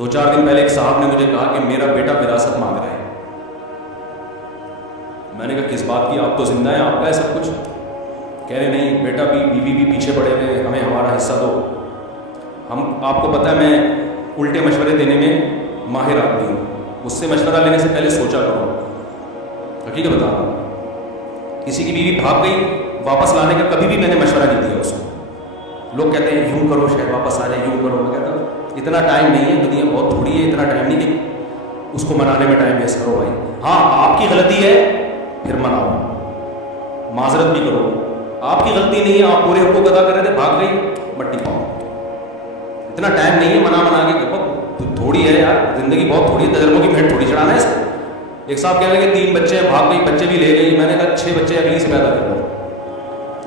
2-4 दिन पहले एक साहब ने मुझे कहा कि मेरा बेटा विरासत मांग रहा है। मैंने कहा किस बात की, आप तो जिंदा हैं, आपका है सब कुछ। कह रहे नहीं बेटा भी, बीवी भी पीछे पड़े हुए, हमें हमारा हिस्सा दो। हम, आपको पता है मैं उल्टे मशवरे देने में माहिर आदमी हूँ, उससे मशवरा लेने से पहले सोचा करो। हकीकत बता रहा हूँ, किसी की बीवी भाग गई, वापस लाने का कभी भी मैंने मशवरा नहीं दिया उसको। लोग कहते हैं यूँ करो शायद वापस आ जाए, यूँ करो। मैं कहता हूँ इतना टाइम नहीं है, दुनिया बहुत थोड़ी है, इतना टाइम नहीं कि उसको मनाने में टाइम वेस्ट करो भाई। हाँ आपकी गलती है फिर मनाओ, माजरत भी करो। आपकी गलती नहीं है, आप पूरे हुकूक अदा कर रहे थे, भाग गई, मट्टी पाओ। इतना टाइम नहीं है मना के थोड़ी है यार, जिंदगी बहुत थोड़ी है, तजर्बों की भेंट थोड़ी चढ़ाना है इसको। एक साहब कहने लगे 3 बच्चे हैं, भाग गई, बच्चे भी ले गई। मैंने कहा 6 बच्चे अगली से पैदा कर दो,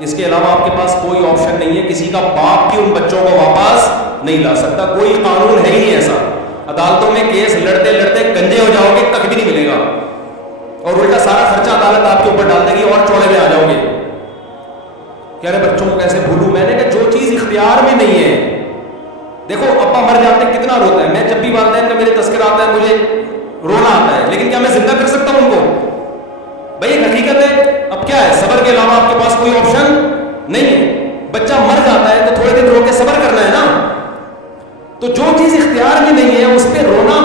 इसके अलावा आपके पास कोई ऑप्शन नहीं है। किसी का बाप भी उन बच्चों को वापस नहीं ला सकता, कोई कानून है ही नहीं ऐसा। अदालतों में केस लड़ते लड़ते गंजे हो जाओगे, कख भी नहीं मिलेगा, और उल्टा सारा खर्चा अदालत आपके ऊपर डाल देगी और चौड़े में आ जाओगे। कह रहे बच्चों को कैसे भूलूं? मैंने कहा जो चीज इख्तियार में नहीं है, देखो अब्बा मर जाते कितना रोता है, मैं जब भी वालिदैन का मेरे तस्करा आता है मुझे रोना आता है, लेकिन क्या मैं जिंदा कर सकता हूं उनको? भाई एक हकीकत है। अब क्या है, सब्र के अलावा आपके पास कोई ऑप्शन नहीं है। बच्चा मर जाता है तो थोड़े दिन रो के सब्र करना है ना। तो जो चीज इख्तियार में नहीं है उस पर रोना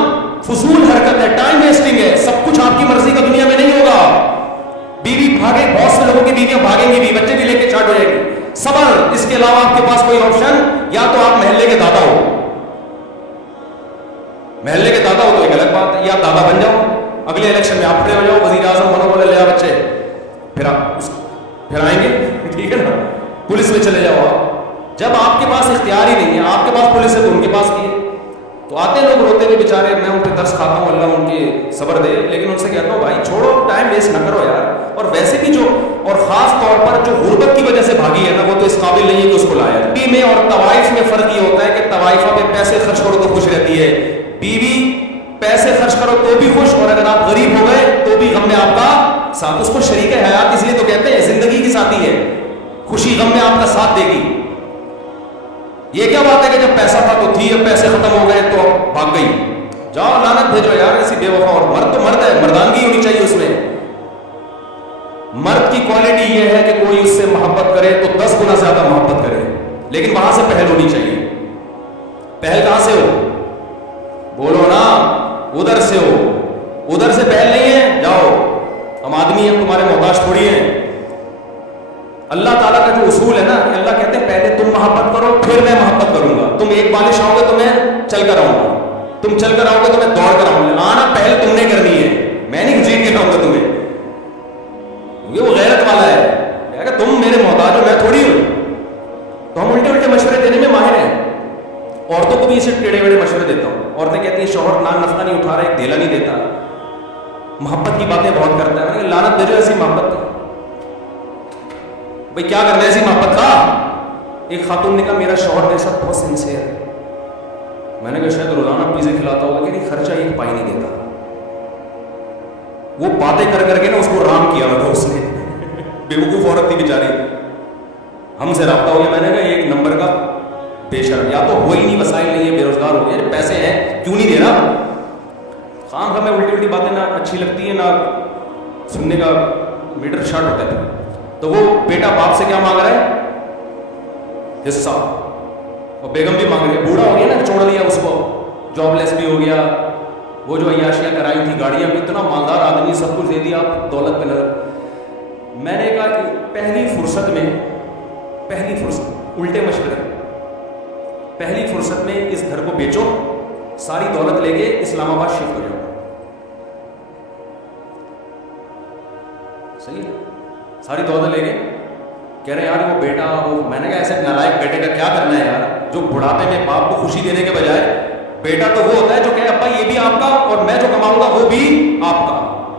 फजूल हरकत है, टाइम वेस्टिंग है। सब कुछ आपकी मर्जी का दुनिया में नहीं होगा। बीवी भागे, बहुत से लोगों की बीवियां भागेंगी भी, बच्चे भी लेके चाट हो जाएंगे। सब्र, इसके अलावा आपके पास कोई ऑप्शन, या तो आप महल्ले के दादा हो, महल्ले के दादा हो तो एक अलग बात है, या दादा बन जाओ, अगले इलेक्शन में आप खड़े हो जाओ, वजीर आजम बनो, बोले ले आ बच्चे, फिर आएंगे, ठीक है ना, पुलिस में चले जाओ आप। जब आपके पास इख्तियार ही नहीं है, आपके पास पुलिस है तो उनके पास भी है, तो आते लोग रोते हुए बेचारे, मैं उन पर तरस खाता हूँ, अल्लाह उनके सब्र दे, लेकिन उनसे कहता हूँ भाई छोड़ो, टाइम वेस्ट ना करो यार। और वैसे भी जो, और खास तौर पर जो गुर्बत की वजह से भागी है ना, वो तो इस काबिल नहीं है कि उसको लाया। बीवी में और तवाइफ में फर्क ये होता है कि तवाइफा पे पैसे खर्च करो तो खुश रहती है, बीवी पैसे खर्च करो तो भी खुश, और अगर आप गरीब हो गए तो भी गम में आपका साथ। उसको शरीक हयात इसलिए तो कहते हैं, जिंदगी की साथी है, खुशी गम में आपका साथ देगी। ये क्या बात है कि जब पैसा था तो थी, अब पैसे खत्म हो गए तो अब भाग गई, जाओ लानत भेजो यार ऐसी बेवफा। और मर्द तो मर्द है, मर्दानगी होनी चाहिए उसमें। मर्द की क्वालिटी ये है कि कोई उससे मोहब्बत करे तो 10 गुना ज्यादा मोहब्बत करे, लेकिन वहां से पहल होनी चाहिए। पहल कहां से हो? बोलो ना, उधर से हो, उधर से पहल नहीं है, जाओ, हम आदमी हैं, तुम्हारे मोहताज थोड़ी हैं। अल्लाह ताला का जो उसूल है ना, अल्लाह कहते हैं पहले तुम मोहब्बत करो फिर मैं मोहब्बत करूंगा। तुम एक बालिश आओगे तो मैं चल कर आऊंगा, तुम चल कर आओगे तो मैं दौड़ कर आऊंगा। आना पहल तुमने करनी है, मैं नहीं घसीट के लाऊंगा तुम्हें, क्योंकि वो गैरत वाला है, कहेगा तुम मेरे मोहताज हो, मैं थोड़ी हूं। तो हम उल्टे उल्टे मशवरे देने में माहिर हैं। औरतों को भी इसे टेढ़े मेढ़े मशवरे देता हूं। औरतें कहती हैं शौहर नान नफका नहीं उठा रहा, एक धेला नहीं देता, मोहब्बत की बातें बहुत करता है। मैंने लानत भेजो ऐसी मोहब्बत का, भाई क्या करना है ऐसी मोहब्बत का? एक खातून ने कहा मेरा शौहर मेरे साथ बहुत सिंसियर है। मैंने कहा शायद रोजाना पिज़्ज़े खिलाता होगा, कि नहीं खर्चा एक पाई नहीं देता। वो बातें कर करके ना उसको राम किया हुआ था उसने बेवकूफ औरत थी बेचारी, हमसे रब्ता हो गया। मैंने कहा एक नंबर का बेशर्म, या तो हो ही नहीं, वसाइल नहीं है, बेरोजगार हो गया, पैसे हैं क्यों नहीं दे रहा। खाम हमें उल्टी उल्टी बातें ना अच्छी लगती है ना सुनने का मीटर शार्ट होता है। तो वो बेटा बाप से क्या मांग रहा है? हिस्सा। और बेगम भी मांग रही है, बूढ़ा हो गया ना, छोड़ लिया उसको, जॉबलेस भी हो गया, वो जो अय्याशियां कराई थी, गाड़ियां भी, इतना मालदार आदमी, सब कुछ दे दिया, आप दौलत पे नजर। मैंने कहा कि पहली फुर्सत उल्टे मशवरे, पहली फुर्सत में इस घर को बेचो, सारी दौलत लेके इस्लामाबाद शिफ्ट हो जाओ। सही है, सारी दौलत लेके। कह रहे यार वो बेटा, वो, मैंने कहा ऐसे नालायक बेटे का क्या करना है यार, जो बुढ़ापे में बाप को खुशी देने के बजाय, बेटा तो वो होता है जो कहे अब्बा ये भी आपका और मैं जो कमाऊंगा वो भी आपका।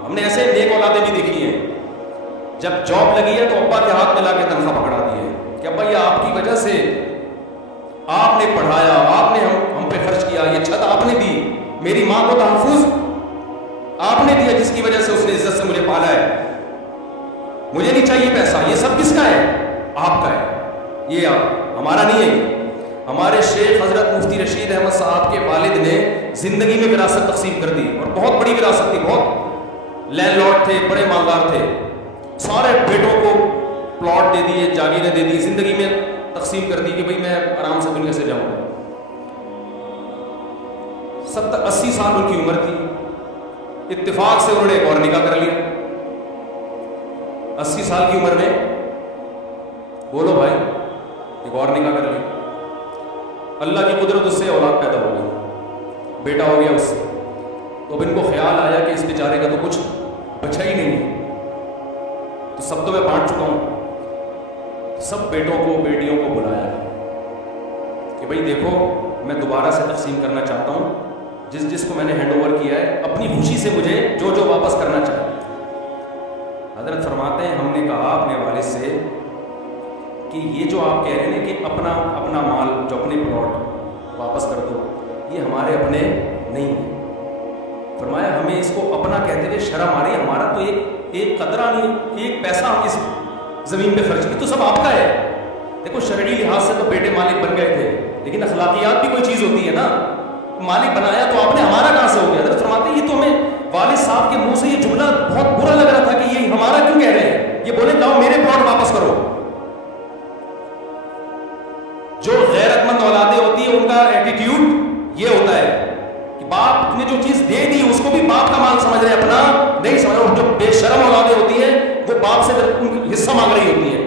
हमने ऐसे नेक औलादें भी देखी हैं, जब जॉब लगी है तो अब्बा के हाथ में लाके तनख्वाह पकड़ा दी है कि अब्बा ये आपकी वजह से, आपने पढ़ाया, आपने हम पे खर्च किया, ये छत आपने दी, मेरी माँ को तहफ्फुज़ आपने दिया, जिसकी वजह से उसने इज्जत से मुझे पाला है, मुझे नहीं चाहिए पैसा। ये सब किसका है? आपका है, ये आप, हमारा नहीं है। ہمارے شیخ حضرت مفتی رشید احمد صاحب کے والد نے زندگی میں وراثت تقسیم کر دی، اور بہت بڑی وراثت تھی، بہت لینڈ لارڈ تھے، بڑے مالدار تھے، سارے بیٹوں کو پلاٹ دے دیے، جاگیریں دے دی، زندگی میں تقسیم کر دی کہ بھئی میں آرام سے دنیا سے جاؤں. 70-80 سال ان کی عمر تھی، اتفاق سے انہوں نے ایک اور نکاح کر لیا 80 سال کی عمر میں. بولو بھائی، ایک اور نکاح کر لیا. اللہ کی قدرت اس سے اولاد پیدا ہو گئی، بیٹا ہو گیا اس سے. تو اب ان کو خیال آیا کہ اس بیچارے کا تو کچھ بچا ہی نہیں ہے، تو سب تو میں بانٹ چکا ہوں. سب بیٹوں کو بیٹیوں کو بلایا کہ بھئی دیکھو میں دوبارہ سے تقسیم کرنا چاہتا ہوں، جس کو میں نے ہینڈ اوور کیا ہے اپنی خوشی سے مجھے جو واپس کرنا چاہے. حضرت فرماتے ہیں ہم نے کہا اپنے والد سے کہ یہ جو آپ کہہ رہے ہیں کہ اپنا مال جو اپنے پلاٹ واپس کر دو، یہ ہمارے اپنے نہیں ہیں. فرمایا ہمیں اس کو اپنا کہتے ہوئے شرم آ رہی ہے، ہمارا تو ایک قطرہ نہیں، ایک پیسہ ہم اس زمین پہ خرچ کی، تو سب آپ کا ہے. دیکھو شرعی لحاظ سے تو بیٹے مالک بن گئے تھے، لیکن اخلاقیات بھی کوئی چیز ہوتی ہے نا. مالک بنایا تو آپ نے، ہمارا کہاں سے ہو گیا؟ حضرت فرماتے ہیں یہ تو ہمیں والد صاحب کے منہ سے یہ جملہ بہت برا لگ رہا تھا کہ یہ ہمارا کیوں کہہ رہے ہیں. یہ بولے لاؤ میرے پلاٹ واپس کرو. جو غیرت مند اولادیں ہوتی ہیں ان کا ایٹیٹیوڈ یہ ہوتا ہے کہ باپ نے جو چیز دے دی اس کو بھی باپ کا مال سمجھ رہے، اپنا نہیں سمجھ رہے. جو بے شرم اولادیں ہوتی ہیں وہ باپ سے حصہ مانگ رہی ہوتی ہے.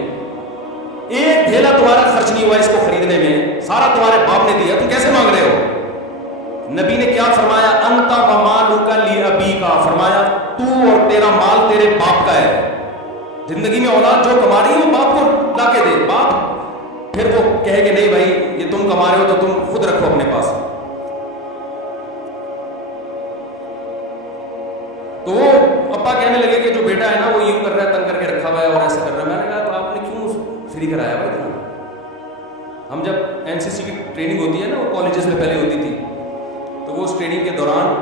ایک ڈھیلا تمہارا خرچ نہیں ہوا اس کو خریدنے میں، سارا تمہارے باپ نے دیا، تم کیسے مانگ رہے ہو؟ نبی نے کیا فرمایا؟ انت و مالک لابیک، فرمایا تو اور تیرا مال تیرے باپ کا ہے. زندگی میں اولاد جو کما رہی ہے وہ باپ کو لا کے دے. باپ پھر وہ کہے کہ نہیں بھائی یہ تم کما رہے ہو تو تم خود رکھو اپنے پاس. تو وہ ابا کہنے لگے کہ جو بیٹا ہے نا وہ یوں کر رہا ہے، تنگ کر کے رکھا ہوا ہے اور ایسا کر رہا ہے. میں نے کہا تو آپ نے کیوں فری کرایا بھائی اتنا؟ ہم جب NCC کی ٹریننگ ہوتی ہے نا، وہ کالجز میں پہلے ہوتی تھی، تو وہ اس ٹریننگ کے دوران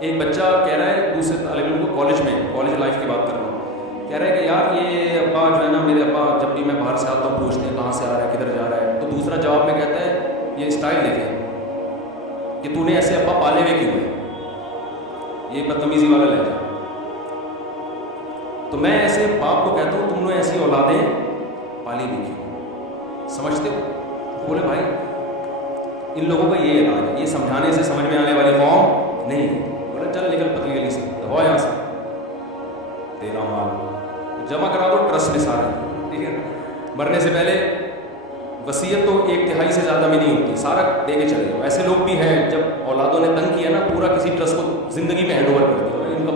ایک بچہ کہہ رہا ہے دوسرے طالب علم کو، کالج میں، کالج لائف کی بات کر رہا ہوں، کہہ رہا ہے کہ یار یہ ابا جو ہے نا، میرے ابا جب بھی میں باہر سے آتا ہوں پوچھتے ہیں کہاں سے آ رہا ہے، کدھر جا رہا ہے. تو دوسرا جواب میں کہتا ہے یہ اسٹائل دیکھیں کہ تو نے ایسے ابا پالے ہوئے کیوں ہیں، یہ بدتمیزی والا لہجہ. تو میں ایسے باپ کو کہتا ہوں تم نے ایسی اولادیں پالی بھی کیوں؟ سمجھتے ہو؟ بولے بھائی ان لوگوں کا یہ علاج ہے، یہ سمجھانے سے سمجھ میں آنے والی قوم نہیں ہے. بولے چل نکل پتلی گلی سے، ہو یہاں سے، تیرا مال جمع کرا دو ٹرسٹ میں سارے، ٹھیک ہے. مرنے سے پہلے وصیت تو 1/3 سے زیادہ میں نہیں ہوتی، سارا دے کے چلے جاؤ. ایسے لوگ بھی ہیں جب اولادوں نے تنگ کیا نا، پورا کسی ٹرسٹ کو زندگی میں ہینڈ اوور کر دیا، ان کا